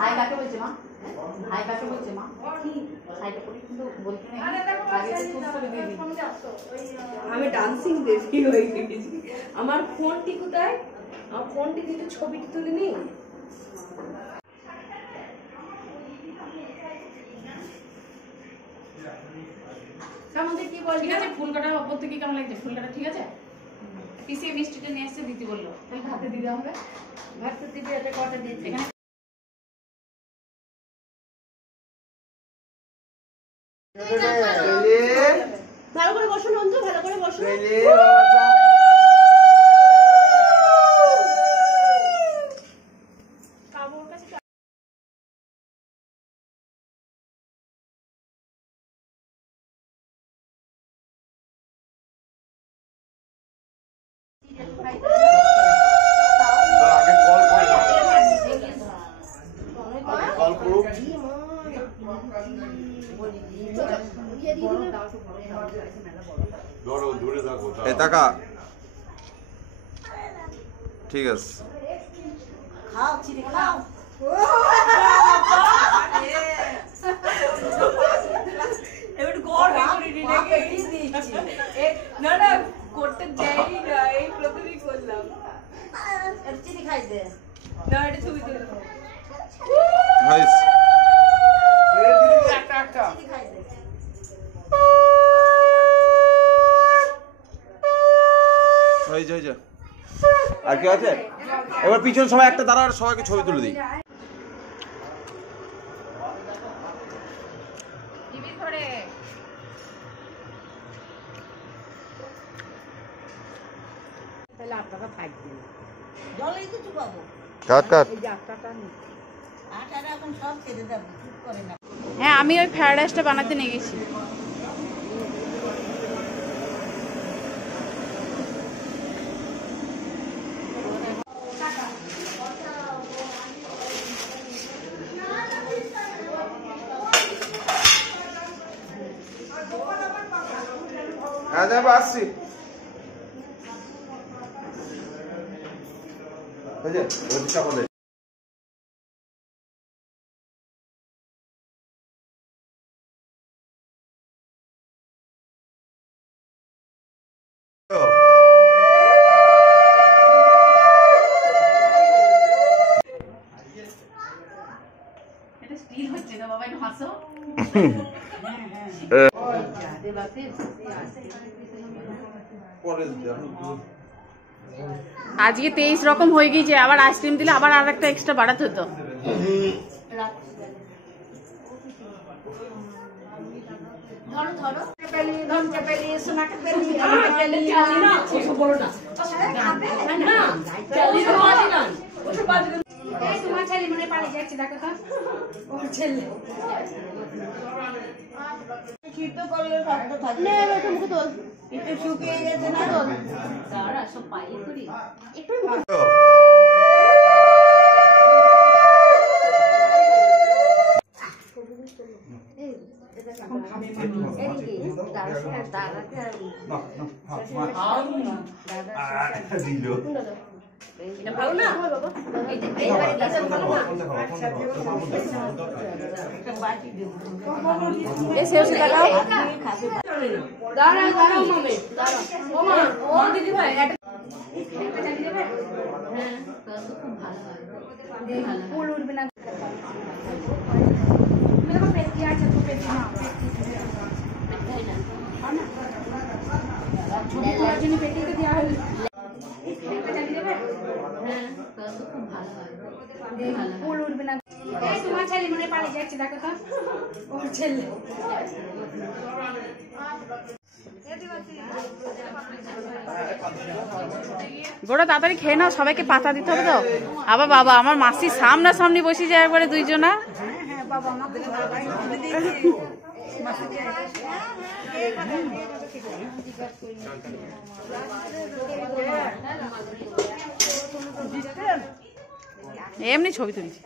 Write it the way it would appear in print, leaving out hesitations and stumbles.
ভাই কাকে বলছে মা? ভাই কাকে বলছে মা? ভাইটা করে কিন্তু বলতে নেই, আগে চুপ করে দিয়ে দিই। আমি ডান্সিং বেবি হয়ে গেছি। আমার ফোনটি কোথায়? আমার ফোনটি দিয়ে ছবিটি তুলে নি। আমাদের কি বল, ঠিক আছে ফুল কাটা ওপর থেকে কেমন লাগছে? ফুল কাটা ঠিক আছে? পিসিয়ে মিষ্টিটা নিয়ে এসে দিতে বললো, তাহলে ভাতে দিতে হবে। ভাত তো দিদি এটা কটা দিয়েছে এখানে। ভালো করে বসো নন্দু, ভালো করে বসো। ঠিক আছে খাও চিনি খাও। এবার গড় করে দিচ্ছি। না না করতে দেয়নি না, এই প্রথমেই করলাম। চিনি খাই দে না, এটা ছবি তুলে নাইস চিনি খাই দে। এই যে আর কি আছে? এবার পিছন সবাই একটা দাঁড়া, আর সবাইকে ছবি তুলে দিই। টিভি ধরে তাহলে আপনারা থাকবেন। জলেই তো চুপাবো। কাট এই যে আটাটা নেই। আটাটা এখন সব খেতে যাবে, চুপ করে না। হ্যাঁ আমি ওই ফ্রাইড রাইসটা বানাতে নিয়ে গেছি। হ্যাঁ যাবো, আসছি। এটা স্টিল হচ্ছে না বাবা, একটু হাসো। আজকে 23 রকম হয়ে গিয়েছে, আবার আইসক্রিম দিলে আবার আর একটা এক্সট্রা বাড়াতে হতো। ধরো ধরো পেলি ধন পেলি সোনাকে পেলি আমাকে পেলি চালি না ওসব বড় না না চালি তো বাজি না ওসব বাজি না। এই তোমার ছেলে মনে পানি যাচ্ছে দেখো তো, ওর ছেলে শীত করলে শক্ত থাকে না। একটু মুখ তোল, একটু শুকিয়ে গেছে না তোল, তারা সব পাইয়ে করি একটু ভালো না দিদি ভাই ফুল উঠবে না। ফুল উঠবে না। তোমার ছেলে মনে পানি যাচ্ছে দেখো তো, ওর ছেলে গোটা তাড়াতাড়ি খেয়ে নাও, সবাইকে পাতা দিতে হবে তো। আবার বাবা আমার মাসি সামনাসামনি বসে যায় একবারে দুইজনা। এমনি ছবি তুলছি।